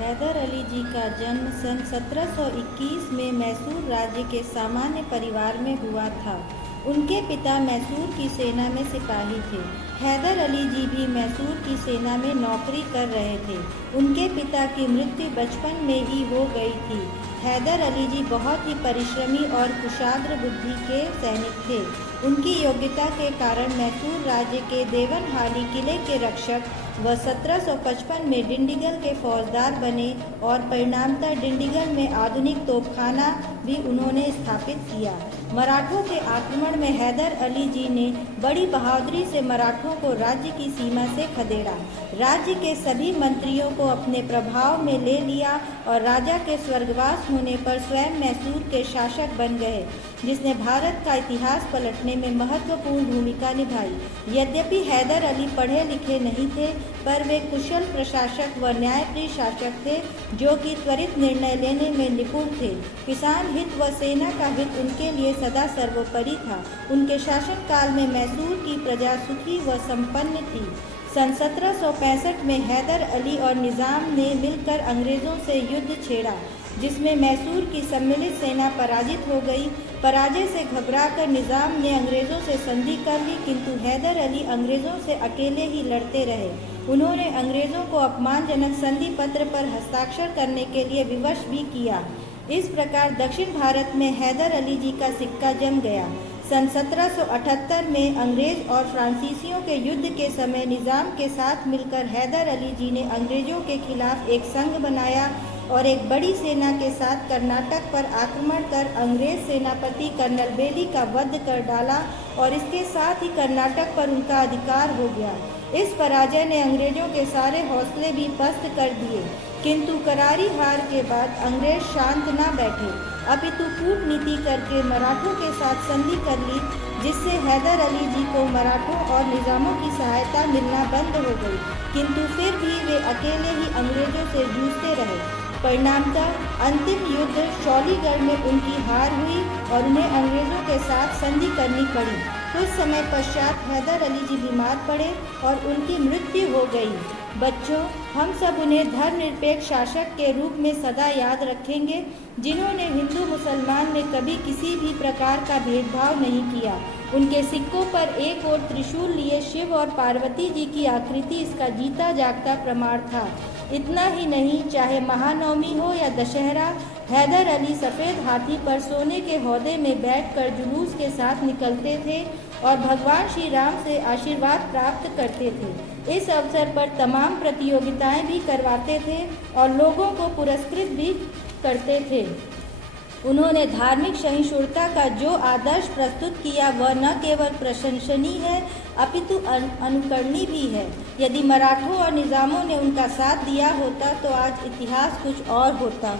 हैदर अली जी का जन्म सन 1721 में मैसूर राज्य के सामान्य परिवार में हुआ था। उनके पिता मैसूर की सेना में सिपाही थे। हैदर अली जी भी मैसूर की सेना में नौकरी कर रहे थे। उनके पिता की मृत्यु बचपन में ही हो गई थी। हैदर अली जी बहुत ही परिश्रमी और कुशाग्र बुद्धि के सैनिक थे। उनकी योग्यता के कारण मैसूर राज्य के देवनहाली किले के रक्षक व 1755 में डिंडीगल के फौजदार बने और परिणामतः डिंडीगल में आधुनिक तोपखाना भी उन्होंने स्थापित किया। मराठों के आक्रमण में हैदर अली जी ने बड़ी बहादुरी से मराठों को राज्य की सीमा से खदेड़ा। राज्य के सभी मंत्रियों को अपने प्रभाव में ले लिया और राजा के स्वर्गवास होने पर स्वयं मैसूर के शासक बन गए, जिसने भारत का इतिहास पलटने में महत्वपूर्ण भूमिका निभाई। यद्यपि हैदर अली पढ़े लिखे नहीं थे, पर वे कुशल प्रशासक व न्यायप्रिय शासक थे, जो कि त्वरित निर्णय लेने में निपुण थे। किसान हित व सेना का हित उनके लिए सदा सर्वोपरि था। उनके शासनकाल में मैसूर की प्रजा सुखी व संपन्न थी। सन 1765 में हैदर अली और निज़ाम ने मिलकर अंग्रेज़ों से युद्ध छेड़ा, जिसमें मैसूर की सम्मिलित सेना पराजित हो गई। पराजय से घबराकर निज़ाम ने अंग्रेज़ों से संधि कर ली, किंतु हैदर अली अंग्रेज़ों से अकेले ही लड़ते रहे। उन्होंने अंग्रेज़ों को अपमानजनक संधि पत्र पर हस्ताक्षर करने के लिए विवश भी किया। इस प्रकार दक्षिण भारत में हैदर अली जी का सिक्का जम गया। सन 1778 में अंग्रेज और फ्रांसीसियों के युद्ध के समय निज़ाम के साथ मिलकर हैदर अली जी ने अंग्रेज़ों के खिलाफ एक संघ बनाया और एक बड़ी सेना के साथ कर्नाटक पर आक्रमण कर अंग्रेज सेनापति कर्नल बेली का वध कर डाला और इसके साथ ही कर्नाटक पर उनका अधिकार हो गया। इस पराजय ने अंग्रेजों के सारे हौसले भी पस्त कर दिए, किंतु करारी हार के बाद अंग्रेज शांत न बैठे, अपितु कूटनीति करके मराठों के साथ संधि कर ली, जिससे हैदर अली जी को मराठों और निज़ामों की सहायता मिलना बंद हो गई। किंतु फिर भी वे अकेले ही अंग्रेजों से जूझते रहे। परिणामतः अंतिम युद्ध शौलीगढ़ में उनकी हार हुई और उन्हें अंग्रेज़ों के साथ संधि करनी पड़ी। कुछ समय पश्चात हैदर अली जी बीमार पड़े और उनकी मृत्यु हो गई। बच्चों, हम सब उन्हें धर्मनिरपेक्ष शासक के रूप में सदा याद रखेंगे, जिन्होंने हिंदू मुसलमान में कभी किसी भी प्रकार का भेदभाव नहीं किया। उनके सिक्कों पर एक ओर त्रिशूल लिए शिव और पार्वती जी की आकृति इसका जीता जागता प्रमाण था। इतना ही नहीं, चाहे महानवमी हो या दशहरा, हैदर अली सफ़ेद हाथी पर सोने के हौदे में बैठकर जुलूस के साथ निकलते थे और भगवान श्री राम से आशीर्वाद प्राप्त करते थे। इस अवसर पर तमाम प्रतियोगिताएं भी करवाते थे और लोगों को पुरस्कृत भी करते थे। उन्होंने धार्मिक सहिष्णुता का जो आदर्श प्रस्तुत किया वह न केवल प्रशंसनीय है अपितु अनुकरणीय भी है। यदि मराठों और निज़ामों ने उनका साथ दिया होता तो आज इतिहास कुछ और होता।